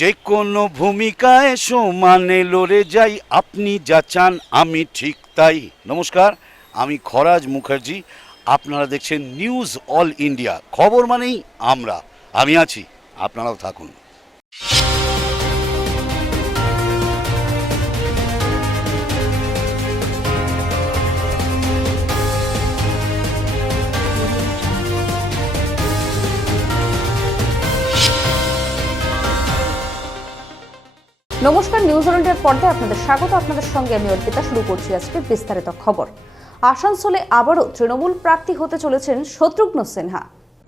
যে কোনো ভূমিকায় সমানে লড়ে যাই, আপনি যা চান আমি ঠিক তাই। নমস্কার, আমি খরাজ মুখার্জি। আপনারা দেখছেন নিউজ অল ইন্ডিয়া, খবর মানেই আমি আছি, আপনারাও থাকুন। নমস্কার, নিউজ অল ইন্ডিয়ার পর্দায় আপনাদের স্বাগত। আপনাদের সঙ্গে আমি অর্পিতা। শুরু করছি আজকে বিস্তারিত খবর। আসানসোলে আবারও তৃণমূল প্রার্থী হতে চলেছেন শত্রুঘ্ন সিনহা।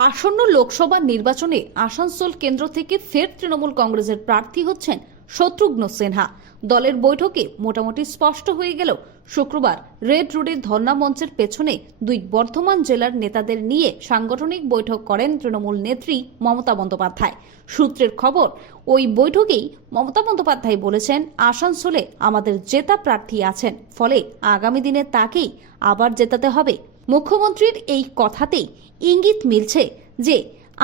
আসন্ন লোকসভা নির্বাচনে আসানসোল কেন্দ্র থেকে ফের তৃণমূল কংগ্রেসের প্রার্থী হচ্ছেন শত্রুঘ্ন সিনহা। দলের বৈঠকে মোটামুটি স্পষ্ট হয়ে গেল শুক্রবার রেড রোডের ধর্ণা মঞ্চের পেছনে দুই বর্ধমান জেলার নেতাদের নিয়ে সাংগঠনিক বৈঠক করেন তৃণমূল নেত্রী মমতা বন্দ্যোপাধ্যায়। সূত্রের খবর, ওই বৈঠকেই মমতা বন্দ্যোপাধ্যায় বলেছেন, আসানসোলে আমাদের জেতা প্রার্থী আছেন, ফলে আগামী দিনে তাকেই আবার জেতাতে হবে। মুখ্যমন্ত্রীর এই কথাতেই ইঙ্গিত মিলছে যে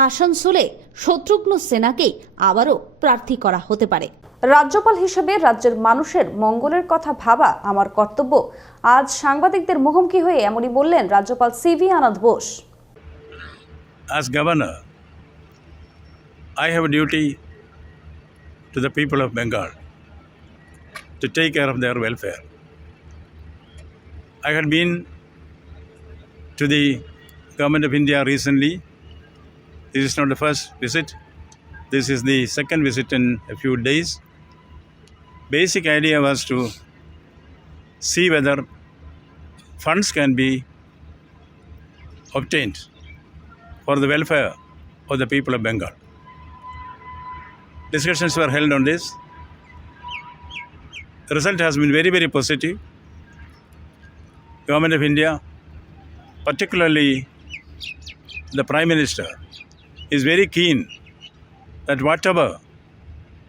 আসানসোলে শত্রুঘ্ন সিনহাকেই আবারও প্রার্থী করা হতে পারে। রাজ্যপাল হিসেবে রাজ্যের মানুষের মঙ্গলের কথা ভাবা আমার কর্তব্য। আজ সাংবাদিকদের মুখোমুখি হয়ে এমনই বললেন রাজ্যপাল CV Ananda Bose. As governor, I have a duty to the people of Bengal to take care of their welfare. I had been to the Government of India recently. This is not the first visit. This is the second visit in a few days. Basic idea was to see whether funds can be obtained for the welfare of the people of Bengal. Discussions were held on this. The result has been very, very positive. Government of India, particularly the Prime Minister, is very keen that whatever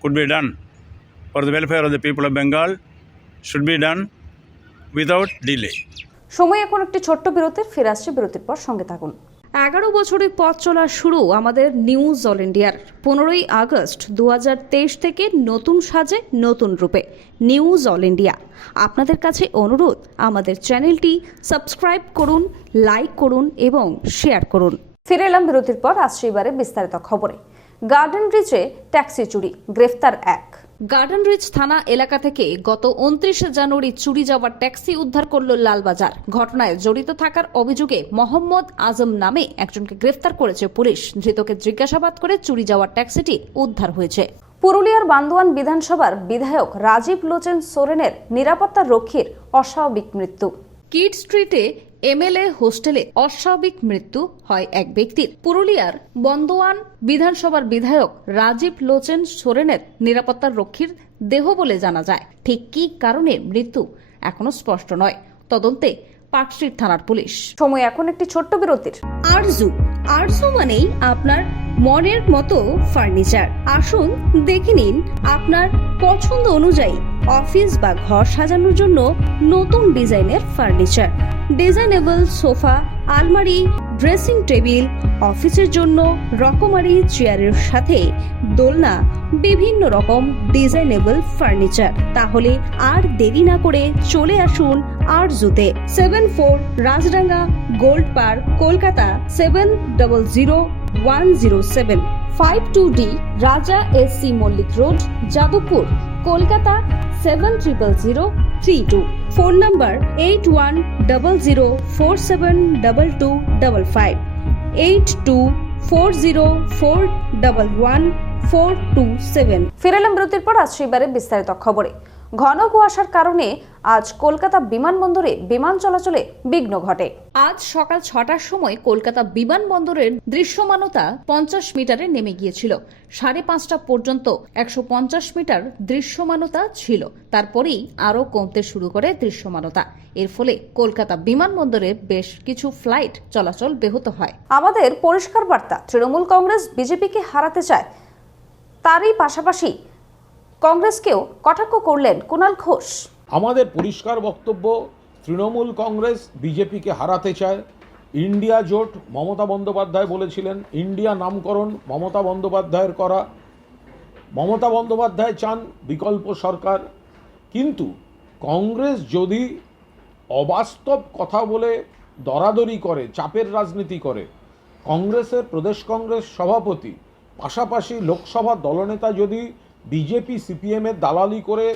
could be done for the welfare of the people of Bengal should be done without delay. সময় এখন একটি ছোট্ট বিরতির, ফিরে আসছে বিরতির পর, সঙ্গে থাকুন। 11 বছরের পথ চলা শুরু আমাদের নিউজ অল ইন্ডিয়ার। 15ই আগস্ট 2023 থেকে নতুন সাজে নতুন রূপে নিউজ অল ইন্ডিয়া। আপনাদের কাছে অনুরোধ, আমাদের চ্যানেলটি সাবস্ক্রাইব করুন, লাইক করুন এবং শেয়ার করুন। ফিরে এলাম বিরতির পর। আসছে এবারে বিস্তারিত খবরে। গার্ডেন রিচে ট্যাক্সি চুরি, গ্রেফতার এক। গার্ডেন রিচ থানা এলাকা থেকে গত 29 জানুয়ারি চুরি যাওয়া ট্যাক্সি উদ্ধার করল লালবাজার। ঘটনায় জড়িত থাকার অভিযোগে মোহাম্মদ আজম নামে একজনকে গ্রেফতার করেছে পুলিশ। ধৃতকে জিজ্ঞাসাবাদ করে চুরি যাওয়া ট্যাক্সিটি উদ্ধার হয়েছে। পুরুলিয়ার বান্দোয়ান বিধানসভার বিধায়ক রাজীব লোচন সোরেনের নিরাপত্তা রক্ষীর অস্বাভাবিক মৃত্যু। কিড স্ট্রিটে এমএলএ হোস্টেলে অস্বাভাবিক মৃত্যু হয় এক ব্যক্তির। পুরুলিয়ার বন্দোয়ান বিধানসভার বিধায়ক রাজীব লোচন সোরেনের নিরাপত্তা রক্ষীর দেহ বলে জানা যায়। ঠিক কী কারণে মৃত্যু এখনো স্পষ্ট নয়। তদন্তে পার্কস্ট্রিট থানার পুলিশ। সময় এখন একটি ছোট্ট বিরতির। আরজু মানেই আপনার মনের মতো ফার্নিচার। আসুন দেখে নিন আপনার পছন্দ অনুযায়ী অফিস বা ঘর সাজানোর জন্য নতুন ডিজাইনের ফার্নিচার। ডিজাইনেবল সোফা, আলমারি, ড্রেসিং টেবিল, অফিসের জন্য রকমারি চেয়ারের সাথে দোলনা, বিভিন্ন রকম ডিজাইনেবল ফার্নিচার। তাহলে আর দেরি না করে চলে আসুন আরজুতে। 74 Rajdanga gold park, Kolkata 700107। 52D Raja SC Mallick road, Jadavpur, Kolkata 700032। Phone number 8100472255, 8240411427। ফিরেলাম বিরতির পর। আসছে এবারে বিস্তারিত খবরে। ঘন কুয়াশার কারণে আজ কলকাতা বিমানবন্দরে বিমান চলাচলে বিঘ্ন ঘটে। আজ সকাল 6টার সময় কলকাতা বিমানবন্দরের দৃশ্যমানতা 50 মিটারে নেমে গিয়েছিল। 5:30 পর্যন্ত 150 মিটার দৃশ্যমানতা ছিল। তারপরেই আরও কমতে শুরু করে দৃশ্যমানতা। এর ফলে কলকাতা বিমানবন্দরে বেশ কিছু ফ্লাইট চলাচল ব্যাহত হয়। আমাদের পরিষ্কার বার্তা, তৃণমূল কংগ্রেস বিজেপিকে হারাতে চায়, তারই পাশাপাশি কংগ্রেসকেও কটাক্ষ করলেন কুণাল ঘোষ। আমাদের পরিষ্কার বক্তব্য, তৃণমূল কংগ্রেস বিজেপিকে হারাতে চায়। ইন্ডিয়া জোট মমতা বন্দ্যোপাধ্যায় বলেছিলেন, ইন্ডিয়া নামকরণ মমতা বন্দ্যোপাধ্যায়ের করা। মমতা বন্দ্যোপাধ্যায় চান বিকল্প সরকার, কিন্তু কংগ্রেস যদি অবাস্তব কথা বলে দরাদরি করে, চাপের রাজনীতি করে, কংগ্রেসের প্রদেশ কংগ্রেস সভাপতি পাশাপাশি লোকসভা দলনেতা যদি বিজেপি সিপিএমের দালালি করে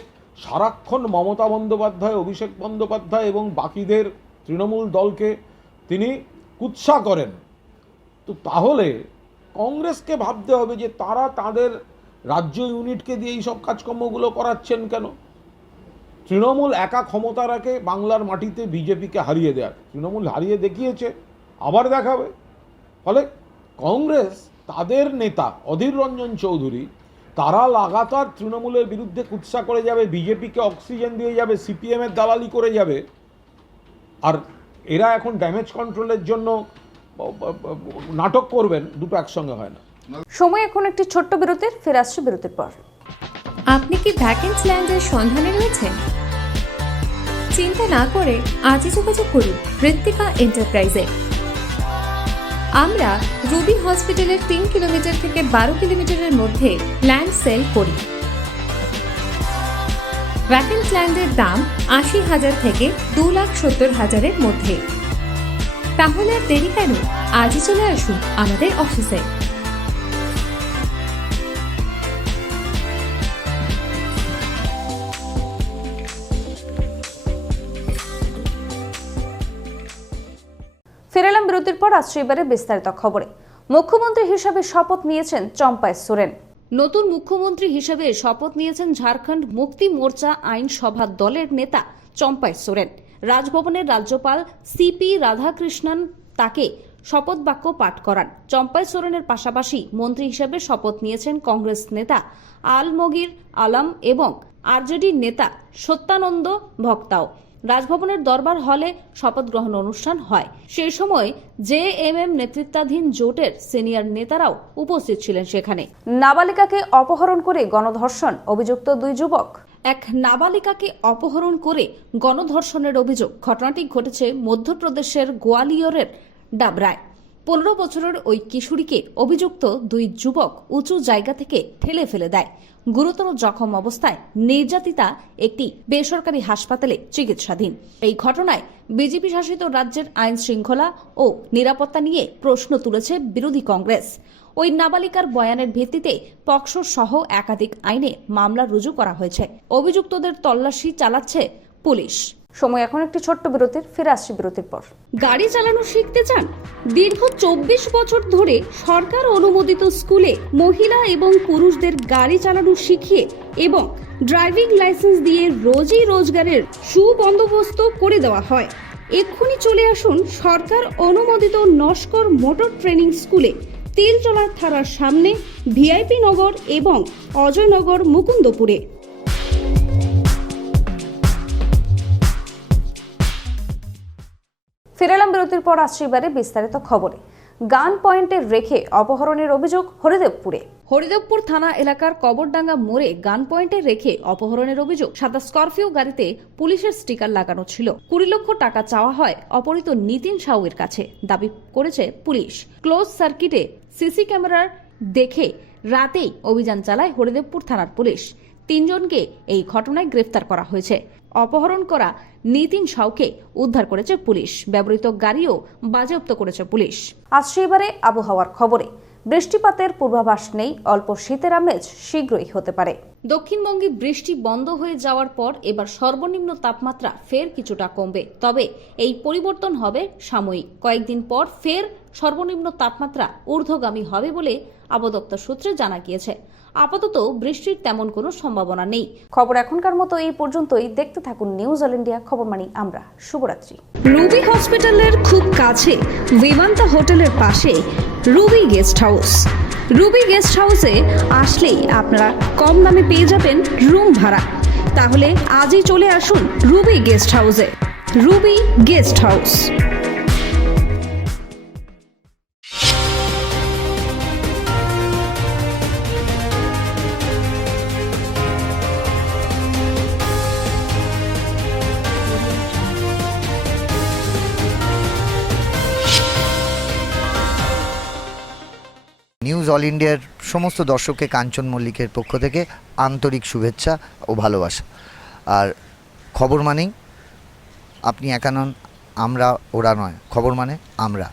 সারাক্ষণ মমতা বন্দ্যোপাধ্যায়, অভিষেক বন্দ্যোপাধ্যায় এবং বাকিদের তৃণমূল দলকে তিনি কুৎসা করেন, তো তাহলে কংগ্রেসকে ভাবতে হবে যে তারা তাদের রাজ্য ইউনিটকে দিয়ে এই সব কাজকর্মগুলো করাচ্ছেন কেন। তৃণমূল একা ক্ষমতা রাখে বাংলার মাটিতে বিজেপিকে হারিয়ে দেওয়ার, তৃণমূল হারিয়ে দেখিয়েছে, আবার দেখাবে। ফলে কংগ্রেস তাদের নেতা অধীর রঞ্জন চৌধুরী তারা লাগাতার তৃণমূলের বিরুদ্ধে কুৎসা করে যাবে, বিজেপিকে অক্সিজেন দিয়ে যাবে, সিপিএমের দালালি করে যাবে, আর এরা এখন ড্যামেজ কন্ট্রোলের জন্য নাটক করবেন, দুটো একসঙ্গে হয় না। সময় এখন একটি ছোট্ট বিরতির, ফিরে আসছে বিরতির পর। আপনি কি ভ্যাকেন্স ল্যান্ডের সন্ধানে রয়েছেন? চিন্তা না করে আজই যোগাযোগ করুন ঋত্বিকা এন্টারপ্রাইজে। আমরা রুবি হসপিটালের 3 কিলোমিটার থেকে 12 কিলোমিটারের মধ্যে ল্যান্ড সেল করি। ভ্যাকেন্স ল্যান্ডের দাম 80,000 থেকে 2,70,000-এর মধ্যে। তাহলে আর দেরি কেন, আজই চলে আসুন আমাদের অফিসে। ফিরে এলাম বিরতির পর। আসছে এবারে বিস্তারিত খবরে। মুখ্যমন্ত্রী হিসেবে শপথ নিয়েছেন চম্পাই সোরেন। নতুন মুখ্যমন্ত্রী হিসেবে শপথ নিয়েছেন ঝাড়খণ্ড মুক্তি মোর্চা আইনসভা দলের নেতা চম্পাই সোরেন। রাজভবনের রাজ্যপাল সিপি রাধাকৃষ্ণন তাকে শপথ বাক্য পাঠ করান। চম্পাই সোরেনের পাশাপাশি মন্ত্রী হিসেবে শপথ নিয়েছেন কংগ্রেস নেতা আলমগীর আলম এবং আরজেডি নেতা সত্যানন্দ ভক্তাও। রাজভবনের দরবার হলে শপথ গ্রহণ অনুষ্ঠান হয়। সেই সময় জেএমএম নেতৃত্বাধীন জোটের সিনিয়র নেতারাও উপস্থিত ছিলেন সেখানে। নাবালিকাকে অপহরণ করে গণধর্ষণ অভিযুক্ত 2 যুবক। এক নাবালিকাকে অপহরণ করে গণধর্ষণের অভিযোগ। ঘটনাটি ঘটেছে মধ্যপ্রদেশের গোয়ালিয়রের ডাবরায়। 15 বছরের ওই কিশোরীকে অভিযুক্ত 2 যুবক উঁচু জায়গা থেকে ঠেলে ফেলে দেয়। গুরুতর জখম অবস্থায় নির্যাতিতা একটি বেসরকারি হাসপাতালে চিকিৎসাধীন। এই ঘটনায় বিজেপি শাসিত রাজ্যের আইন শৃঙ্খলা ও নিরাপত্তা নিয়ে প্রশ্ন তুলেছে বিরোধী কংগ্রেস। ওই নাবালিকার বয়ানের ভিত্তিতে পক্সো সহ একাধিক আইনে মামলা রুজু করা হয়েছে। অভিযুক্তদের তল্লাশি চালাচ্ছে পুলিশ। সময় এখন একটি ছোট্ট বিরতির, ফিরে আসছে বিরতির পর। গাড়ি চালানো শিখতে চান? দীর্ঘ 24 বছর ধরে সরকার অনুমোদিত স্কুলে মহিলা এবং পুরুষদের গাড়ি চালানো শিখিয়ে এবং ড্রাইভিং লাইসেন্স দিয়ে রোজি রোজগারের সুবন্দোবস্ত করে দেওয়া হয়। এক্ষুনি চলে আসুন সরকার অনুমোদিত নস্কর মোটর ট্রেনিং স্কুলে, তিলচলার থানার সামনে, ভিআইপি নগর এবং অজয়নগর মুকুন্দপুরে। ফিরে এলাম বিরতির পর। আসছে এবারে বিস্তারিত খবরে। গান পয়েন্টে রেখে অপহরণের অভিযোগ হরিদেবপুরে। হরিদেবপুর থানা এলাকার কবরডাঙ্গা মোড়ে গান পয়েন্টে রেখে অপহরণের অভিযোগ। সাদা স্করপিও গাড়িতে পুলিশের স্টিকার লাগানো ছিল। 20 লক্ষ টাকা চাওয়া হয় অপহৃত নিতিন সাউয়ের কাছে, দাবি করেছে পুলিশ। ক্লোজ সার্কিটে সিসি ক্যামেরার দেখে রাতেই অভিযান চালায় হরিদেবপুর থানার পুলিশ। 3 জনকে এই ঘটনায় গ্রেফতার করা হয়েছে। অপহরণ করা নিতিন সাউকে উদ্ধার করেছে পুলিশ। ব্যবহৃত গাড়িও বাজেয়াপ্ত করেছে পুলিশ। আসছে এবারে আবহাওয়ার খবরে। বৃষ্টিপাতের পূর্বাভাস নেই, অল্প শীতের আমেজ শীঘ্রই হতে পারে। দক্ষিণবঙ্গে বৃষ্টি বন্ধ হয়ে যাওয়ার পর এবার সর্বনিম্ন তাপমাত্রা ফের কিছুটা কমবে, তবে এই পরিবর্তন হবে সাময়িক। কয়েকদিন পর ফের সর্বনিম্ন তাপমাত্রা ঊর্ধ্বগামী হবে বলে আবহাওয়া দপ্তর সূত্রে জানা গিয়েছে। আপাতত বৃষ্টির তেমন কোনো সম্ভাবনা নেই। খবর এখনকার মতো এই পর্যন্তই। দেখতে থাকুন নিউজ অল ইন্ডিয়া, খবর মানি আমরা। শুভরাত্রি। রুবি হসপিটালের খুব কাছে বিমান্তা হোটেলের পাশে Ruby guest house. Ruby guest হাউসে আসলেই আপনারা কম দামে পেয়ে যাবেন রুম ভাড়া। তাহলে আজই চলে আসুন রুবি গেস্ট হাউসে। Ruby guest house. News news all ইন্ডিয়ার সমস্ত দর্শককে কাঞ্চন মল্লিকের পক্ষ থেকে আন্তরিক শুভেচ্ছা ও ভালোবাসা। আর খবর মানেই আপনি একা নন, আমরা ওরা নয়, খবর মানে আমরা।